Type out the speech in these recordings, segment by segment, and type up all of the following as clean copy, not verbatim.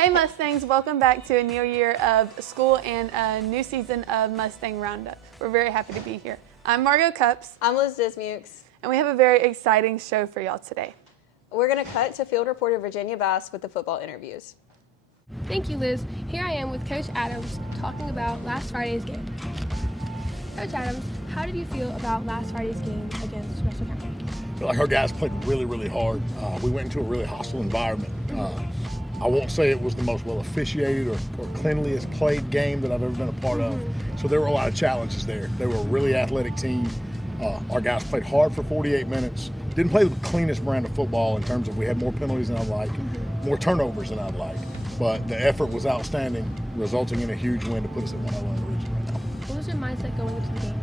Hey Mustangs, welcome back to a new year of school and a new season of Mustang Roundup. We're very happy to be here. I'm Margot Cups. I'm Liz Dismukes. And we have a very exciting show for y'all today. We're going to cut to field reporter Virginia Bass with the football interviews. Thank you, Liz. Here I am with Coach Adams talking about last Friday's game. Coach Adams, how did you feel about last Friday's game against Russell County? I feel like our guys played really hard. We went into a really hostile environment. I won't say it was the most well officiated or cleanliest played game that I've ever been a part of. So there were a lot of challenges there. They were a really athletic team. Our guys played hard for 48 minutes. Didn't play the cleanest brand of football in terms of we had more penalties than I'd like, more turnovers than I'd like. But the effort was outstanding, resulting in a huge win to put us at 1-0 in the region right now. What was your mindset going into the game?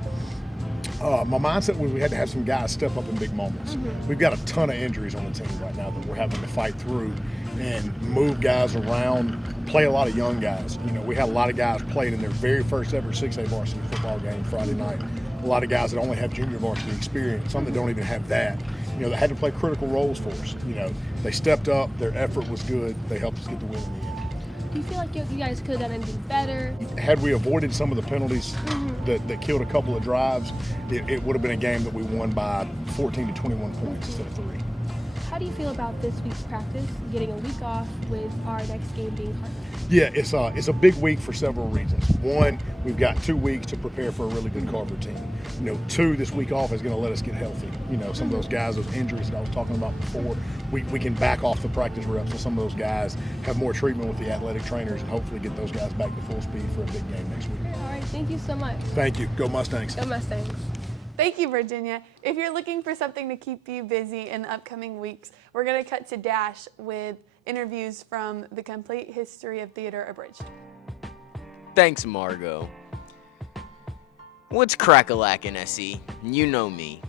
My mindset was we had to have some guys step up in big moments. We've got a ton of injuries on the team right now that we're having to fight through and move guys around, play a lot of young guys. You know, we had a lot of guys played in their very first ever 6A varsity football game Friday night. A lot of guys that only have junior varsity experience, some that don't even have that, you know, that had to play critical roles for us. You know, they stepped up, their effort was good, they helped us get the win in the end. Do you feel like you guys could have done anything better? Had we avoided some of the penalties that killed a couple of drives, it would have been a game that we won by 14 to 21 points instead of 3. How do you feel about this week's practice, getting a week off with our next game being Carver? Yeah, it's a big week for several reasons. One, we've got 2 weeks to prepare for a really good Carver team. You know, 2, this week off is going to let us get healthy. You know, some of those guys, those injuries that I was talking about before, we can back off the practice reps so some of those guys have more treatment with the athletic trainers and hopefully get those guys back to full speed for a big game next week. All right, thank you so much. Thank you. Go Mustangs. Go Mustangs. Thank you, Virginia. If you're looking for something to keep you busy in the upcoming weeks, we're going to cut to Dash with interviews from the Complete History of Theater Abridged. Thanks, Margot. What's crack-a-lackin', SE? You know me.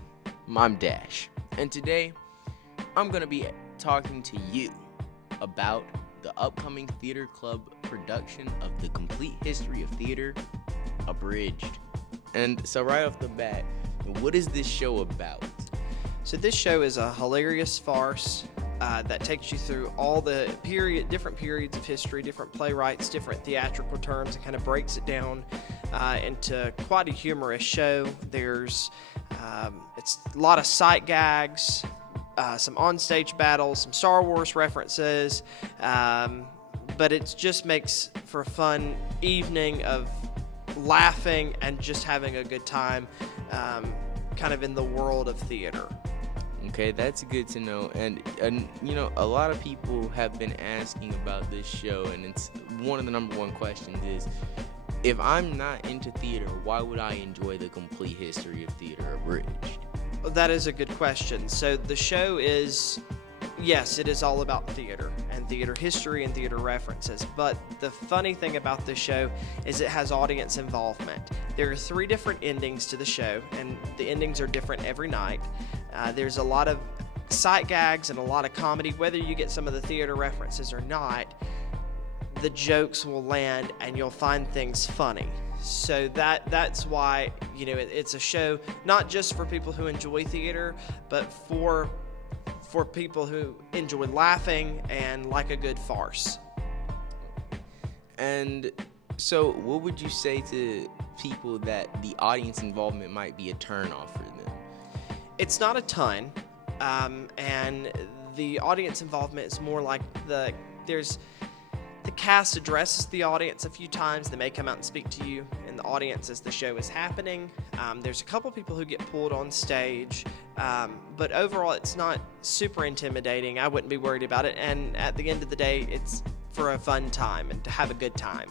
I'm Dash. And today, I'm going to be talking to you about the upcoming theater club production of the Complete History of Theater Abridged. And so right off the bat, what is this show about? So this show is a hilarious farce that takes you through all the different periods of history, different playwrights, different theatrical terms, and kind of breaks it down into quite a humorous show. There's it's a lot of sight gags, some onstage battles, some Star Wars references, but it just makes for a fun evening of laughing and just having a good time kind of in the world of theater. Okay, that's good to know. And you know, a lot of people have been asking about this show, and it's one of the number one questions is, if I'm not into theater, why would I enjoy the Complete History of Theater Abridged? Well, that is a good question. So the show is, yes, it is all about theater and theater history and theater references. But the funny thing about this show is it has audience involvement. There are 3 different endings to the show, and the endings are different every night. There's a lot of sight gags and a lot of comedy. Whether you get some of the theater references or not, the jokes will land and you'll find things funny. So that's why, you know, it's a show not just for people who enjoy theater, but for people who enjoy laughing and like a good farce. And so what would you say to people that the audience involvement might be a turn-off for them? It's not a ton, and the audience involvement is more like the cast addresses the audience a few times. They may come out and speak to you in the audience as the show is happening. There's a couple people who get pulled on stage, but overall it's not super intimidating. I wouldn't be worried about it, and at the end of the day, it's for a fun time and to have a good time.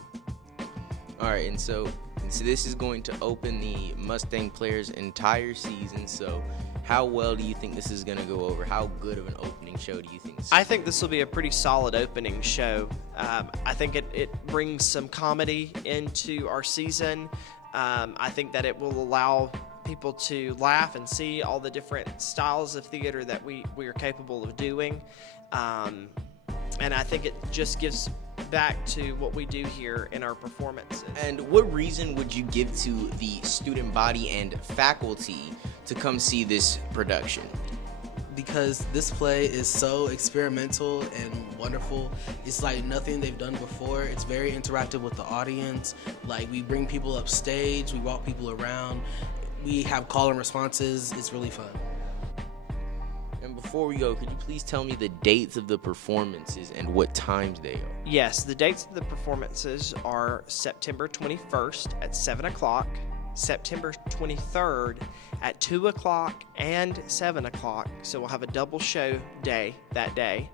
All right, and so this is going to open the Mustang players' entire season, so how well do you think this is going to go over? How good of an opening show do you think this is? I think this will be a pretty solid opening show. I think it brings some comedy into our season. I think that it will allow people to laugh and see all the different styles of theater that we are capable of doing. And I think it just gives back to what we do here in our performances. And what reason would you give to the student body and faculty to come see this production? because this play is so experimental and wonderful. It's like nothing they've done before. It's very interactive with the audience. Like, we bring people up stage, we walk people around, we have call and responses. It's really fun. And before we go, could you please tell me the dates of the performances and what times they are? Yes, the dates of the performances are September 21st at 7 o'clock, September 23rd at 2 o'clock and 7 o'clock. So we'll have a double show day that day.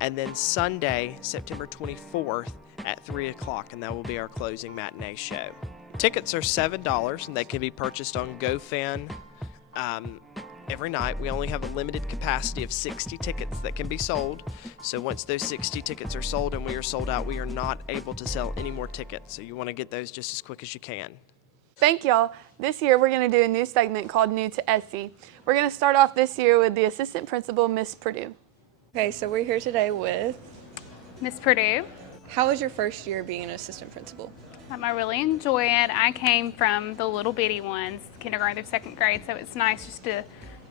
And then Sunday, September 24th at 3 o'clock, and that will be our closing matinee show. Tickets are $7, and they can be purchased on GoFan every night. We only have a limited capacity of 60 tickets that can be sold. So once those 60 tickets are sold and we are sold out, we are not able to sell any more tickets. So you want to get those just as quick as you can. Thank y'all. This year we're going to do a new segment called New to SE. We're going to start off this year with the assistant principal, Miss Perdue. Okay, so we're here today with Miss Perdue. How was your first year being an assistant principal? I really enjoy it. I came from the little bitty ones, kindergarten through second grade, so it's nice just to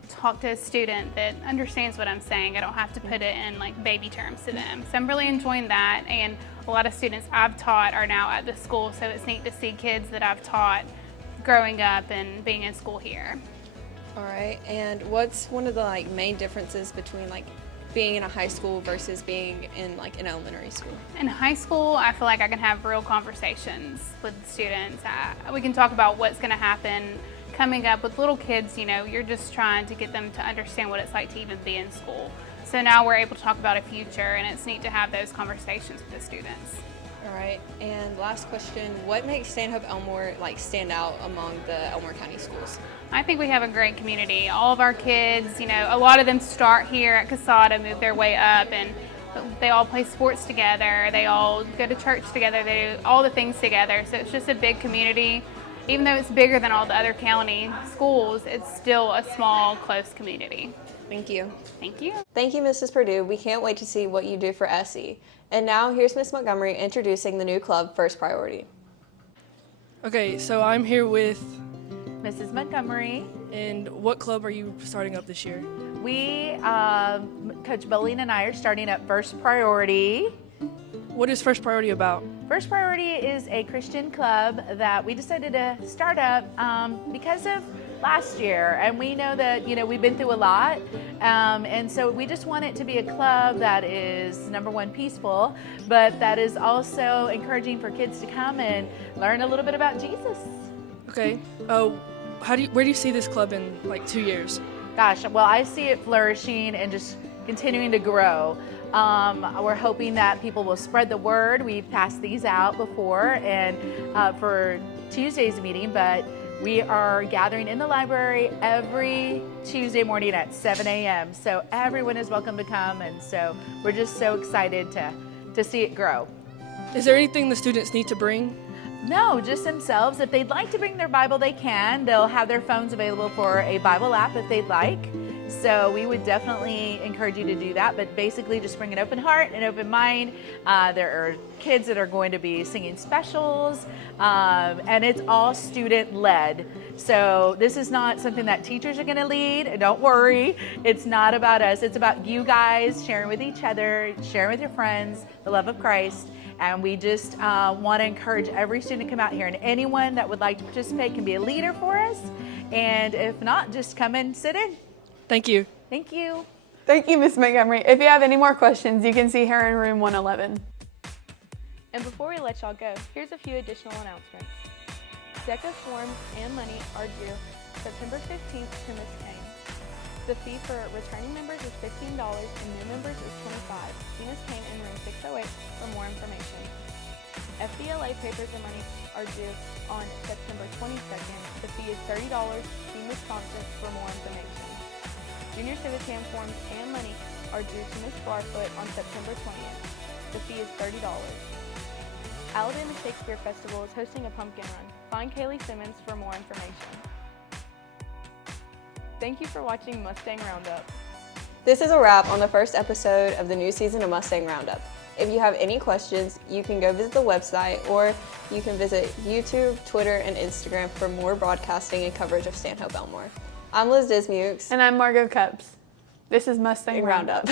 talk to a student that understands what I'm saying. I don't have to put it in like baby terms to them. So I'm really enjoying that, and a lot of students I've taught are now at the school, so it's neat to see kids that I've taught growing up and being in school here. All right, and what's one of the main differences between being in a high school versus being in an elementary school? In high school, I feel like I can have real conversations with students. We can talk about what's going to happen coming up. With little kids, you're just trying to get them to understand what it's like to even be in school. So now we're able to talk about a future, and it's neat to have those conversations with the students. All right, and last question, what makes Stanhope Elmore stand out among the Elmore County schools? I think we have a great community. All of our kids, a lot of them start here at Casada, move their way up, and they all play sports together. They all go to church together. They do all the things together. So it's just a big community. Even though it's bigger than all the other county schools, it's still a small, close community. Thank you. Thank you. Thank you, Mrs. Perdue. We can't wait to see what you do for SE. And now here's Miss Montgomery introducing the new club, First Priority. Okay, so I'm here with Mrs. Montgomery. And what club are you starting up this year? We, Coach Bowling and I are starting up First Priority. What is First Priority about? First Priority is a Christian club that we decided to start up because of last year, and we know that we've been through a lot, and so we just want it to be a club that is, number one, peaceful, but that is also encouraging for kids to come and learn a little bit about Jesus. Okay. Where do you see this club in 2 years? Gosh, well, I see it flourishing and just continuing to grow. We're hoping that people will spread the word. We've passed these out before and for Tuesday's meeting, but we are gathering in the library every Tuesday morning at 7 a.m. So everyone is welcome to come, and so we're just so excited to see it grow. Is there anything the students need to bring? No, just themselves. If they'd like to bring their Bible, they can. They'll have their phones available for a Bible app if they'd like. So we would definitely encourage you to do that, but basically just bring an open heart, an open mind. There are kids that are going to be singing specials, and it's all student-led. So this is not something that teachers are going to lead. Don't worry. It's not about us. It's about you guys sharing with each other, sharing with your friends, the love of Christ. And we just want to encourage every student to come out here, and anyone that would like to participate can be a leader for us. And if not, just come and sit in. Thank you. Thank you. Thank you, Miss Montgomery. If you have any more questions, you can see her in room 111. And before we let y'all go, here's a few additional announcements. DECA forms and money are due September 15th to Ms. Kane. The fee for returning members is $15 and new members is $25. See Ms. Kane in room 608 for more information. FBLA papers and money are due on September 22nd. The fee is $30. See Ms. Constance for more information. Junior Civitan forms and money are due to Ms. Barfoot on September 20th. The fee is $30. Alabama Shakespeare Festival is hosting a pumpkin run. Find Kaylee Simmons for more information. Thank you for watching Mustang Roundup. This is a wrap on the first episode of the new season of Mustang Roundup. If you have any questions, you can go visit the website, or you can visit YouTube, Twitter, and Instagram for more broadcasting and coverage of Stanhope Elmore. I'm Liz Dismukes. And I'm Margot Cups. This is Mustang Roundup.